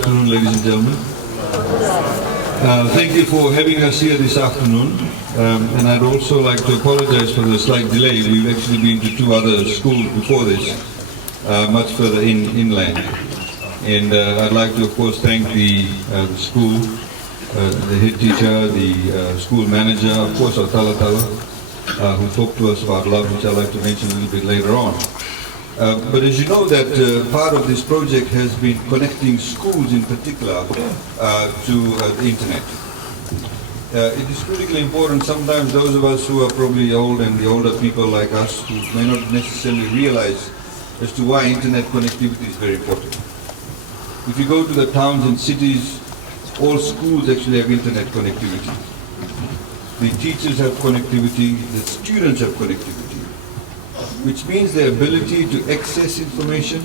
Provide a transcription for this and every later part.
afternoon, ladies and gentlemen. Thank you for having us here this afternoon. And I'd also like to apologize for the slight delay. We've actually been to two other schools before this, much further inland. And I'd like to, of course, thank the school, the head teacher, the school manager, of course, our Tala, who talked to us about love, which I'd like to mention a little bit later on. But as you know, that part of this project has been connecting schools in particular to the internet. It is critically important. Sometimes those of us who are probably old and the older people like us who may not necessarily realize as to why internet connectivity is very important. If you go to the towns and cities, all schools actually have internet connectivity. The teachers have connectivity, the students have connectivity, which means the ability to access information,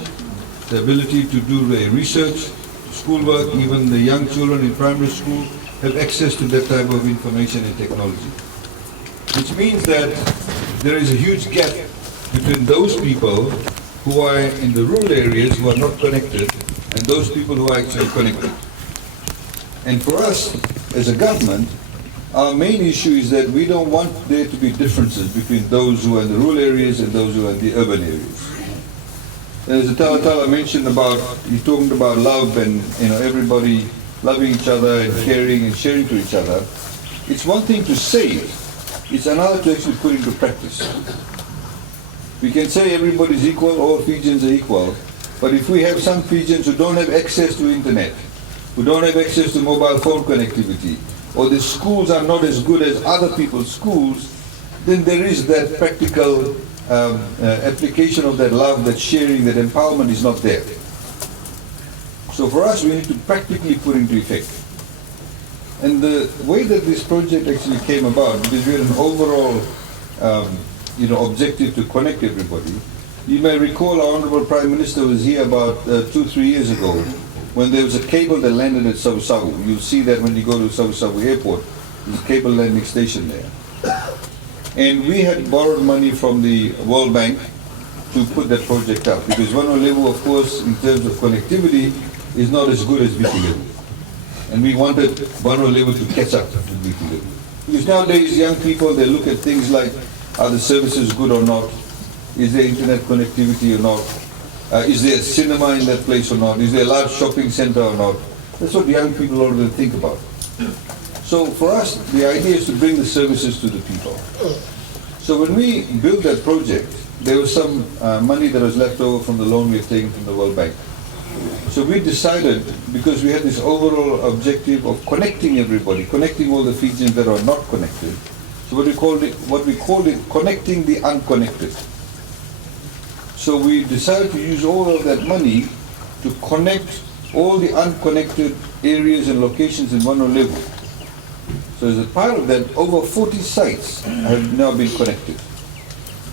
the ability to do the research, schoolwork. Even the young children in primary school have access to that type of information and technology. Which means that there is a huge gap between those people who are in the rural areas who are not connected and those people who are actually connected. And for us, as a government, our main issue is that we don't want there to be differences between those who are in the rural areas and those who are in the urban areas. And as the Tala mentioned about, he talked about love and everybody loving each other and caring and sharing to each other. It's one thing to say it, it's another to actually put into practice. We can say everybody's equal, all Fijians are equal, but if we have some Fijians who don't have access to internet, who don't have access to mobile phone connectivity, or the schools are not as good as other people's schools, then there is that practical application of that love, that sharing, that empowerment is not there. So for us, we need to practically put into effect. And the way that this project actually came about, because we had an overall objective to connect everybody. You may recall our Honorable Prime Minister was here about 2-3 years ago when there was a cable that landed at Savu. You'll see that when you go to Savu Airport, there's a cable landing station there. And we had borrowed money from the World Bank to put that project up, because Wailevu, of course, in terms of connectivity, is not as good as Wailevu. And we wanted Wailevu to catch up to Wailevu. Because nowadays, young people, they look at things like, are the services good or not? Is there internet connectivity or not? Is there a cinema in that place or not? Is there a large shopping center or not? That's what young people already think about. So for us, the idea is to bring the services to the people. So when we built that project, there was some money that was left over from the loan we had taken from the World Bank. So we decided, because we had this overall objective of connecting everybody, connecting all the Fijians that are not connected. So what we called it connecting the unconnected. So we decided to use all of that money to connect all the unconnected areas and locations in Wailevu. So as a part of that, over 40 sites have now been connected.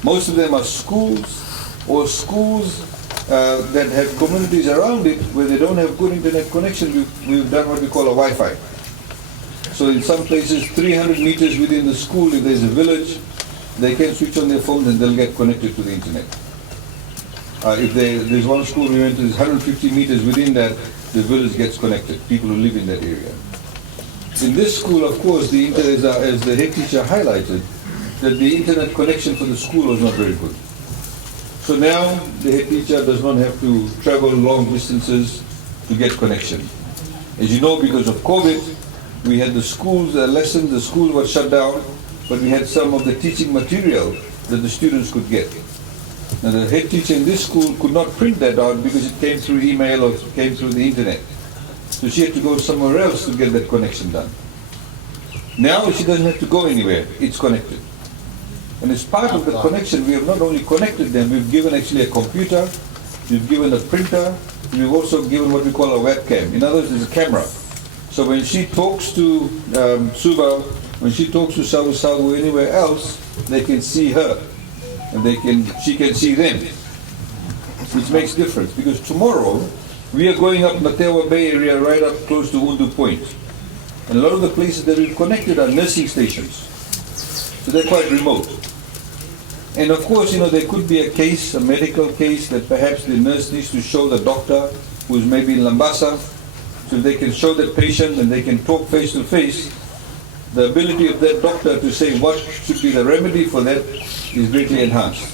Most of them are schools or schools that have communities around it where they don't have good internet connection. We've done what we call a Wi-Fi. So in some places, 300 meters within the school, if there's a village, they can switch on their phones and they'll get connected to the internet. If there's one school we went to, 150 meters within that, the village gets connected, people who live in that area. In this school, of course, the internet, as the head teacher highlighted, that the internet connection for the school was not very good. So now the head teacher does not have to travel long distances to get connection. As you know, because of COVID, we had the schools lessons, the school was shut down, but we had some of the teaching material that the students could get. Now the head teacher in this school could not print that out because it came through email or came through the internet. So she had to go somewhere else to get that connection done. Now she doesn't have to go anywhere, it's connected. And as part of the connection, we have not only connected them, we've given actually a computer, we've given a printer, we've also given what we call a webcam. In other words, there's a camera. So when she talks to Suva, when she talks to Savu anywhere else, they can see her. And she can see them, which makes difference. Because tomorrow, we are going up Matewa Bay area, right up close to Undu Point. And a lot of the places that we've connected are nursing stations. So they're quite remote. And of course, there could be a case, a medical case, that perhaps the nurse needs to show the doctor who's maybe in Lambasa, So they can show that patient and they can talk face to face. The ability of that doctor to say what should be the remedy for that is greatly enhanced.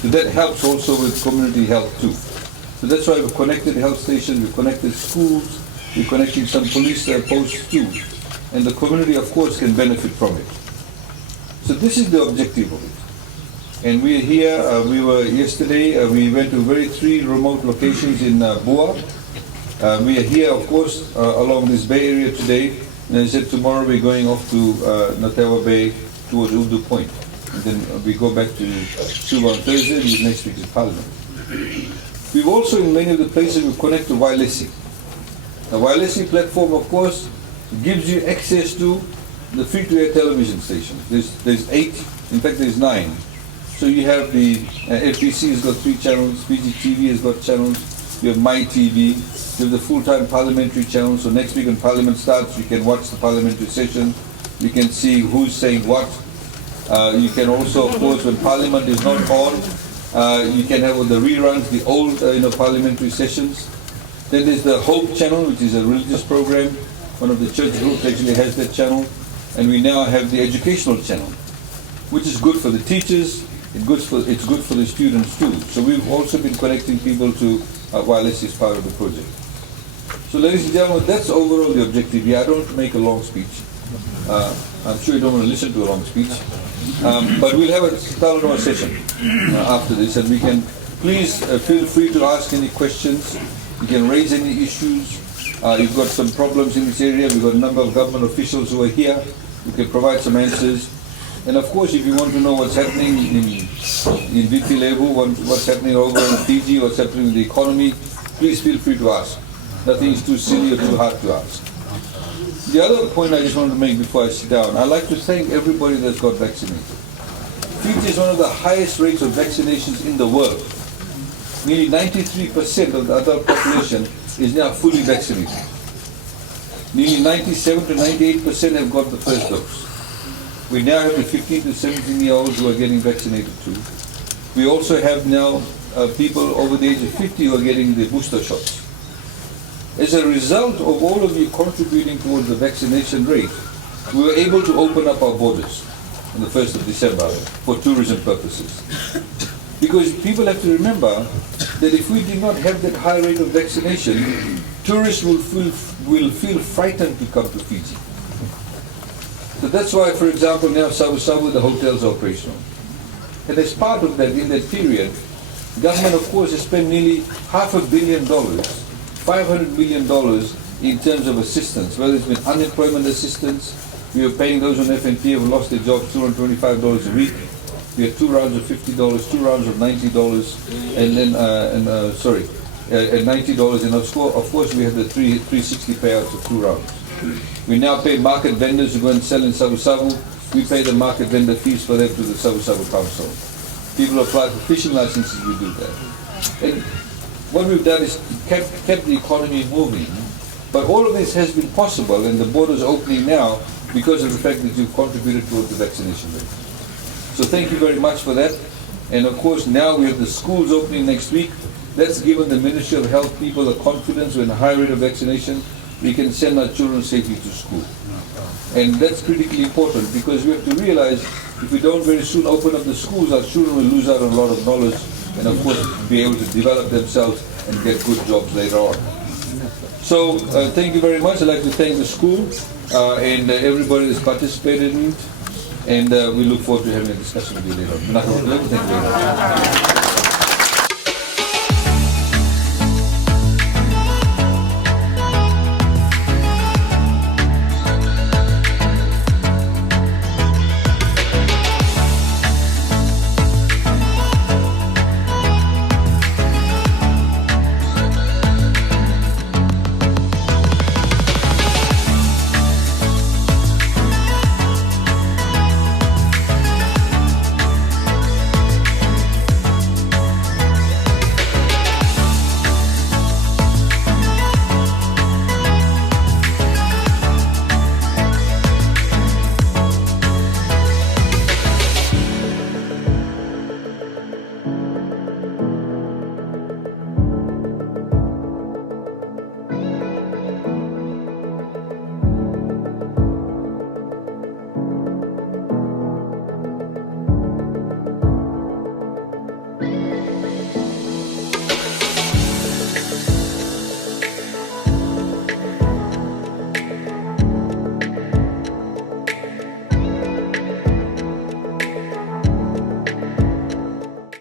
So that helps also with community health too. So that's why we've connected health stations, we've connected schools, we're connecting some police posts too. And the community, of course, can benefit from it. So this is the objective of it. And we are here, we were yesterday, we went to three remote locations in Bua. We are here, of course, along this Bay Area today. And I said tomorrow we're going off to Natewa Bay towards Udu Point. And then we go back to Suva on Thursday, and next week is Parliament. We've also, in many of the places, we connect to Wailevu. The Wailevu platform, of course, gives you access to the free-to-air television stations. There's 8, in fact there's 9. So you have the FBC has got 3 channels, Fiji TV has got channels, you have My TV, you have the full-time parliamentary channel. So next week when Parliament starts, you can watch the parliamentary session, you can see who's saying what. You can also, of course, when Parliament is not on, you can have the reruns, the old parliamentary sessions. Then there's the Hope channel, which is a religious program. One of the church groups actually has that channel. And we now have the educational channel, which is good for the teachers, it's good for the students too. So we've also been connecting people to wireless as part of the project. So ladies and gentlemen, that's overall the objective here. I don't make a long speech. I'm sure you don't want to listen to a long speech. But we'll have a Talanoa session after this, and we can, please feel free to ask any questions. You can raise any issues. You've got some problems in this area. We've got a number of government officials who are here. We can provide some answers. And of course, if you want to know what's happening in Wailevu, what's happening over in Fiji, what's happening in the economy, please feel free to ask. Nothing is too silly or too hard to ask. The other point I just wanted to make before I sit down, I'd like to thank everybody that's got vaccinated. Fiji is one of the highest rates of vaccinations in the world. Nearly 93% of the adult population is now fully vaccinated. Nearly 97 to 98% have got the first dose. We now have the 15 to 17-year-olds who are getting vaccinated too. We also have now people over the age of 50 who are getting the booster shots. As a result of all of you contributing towards the vaccination rate, we were able to open up our borders on the 1st of December for tourism purposes. Because people have to remember that if we did not have that high rate of vaccination, tourists will feel frightened to come to Fiji. So that's why, for example, now Savu the hotels are operational. And as part of that, in that period, government, of course, has spent nearly $500 million, $500 million in terms of assistance, whether it's been unemployment assistance. We are paying those on FNP who have lost their jobs $225 a week. We have 2 rounds of $50, 2 rounds of $90, and then at $90. And of course, we have the 360 payouts of 2 rounds. We now pay market vendors who go and sell in Savu. We pay the market vendor fees for them to the Savu Council. People apply for fishing licenses, we do that. And what we've done is kept the economy moving. But all of this has been possible, and the borders are opening now because of the fact that you've contributed towards the vaccination rate. So thank you very much for that. And of course, now we have the schools opening next week. That's given the Ministry of Health people the confidence with a high rate of vaccination, we can send our children safely to school. And that's critically important because we have to realize if we don't very soon open up the schools, our children will lose out on a lot of knowledge and of course be able to develop themselves and get good jobs later on. So thank you very much. I'd like to thank the school and everybody that's participated in it. And we look forward to having a discussion with you later on. Thank you very much.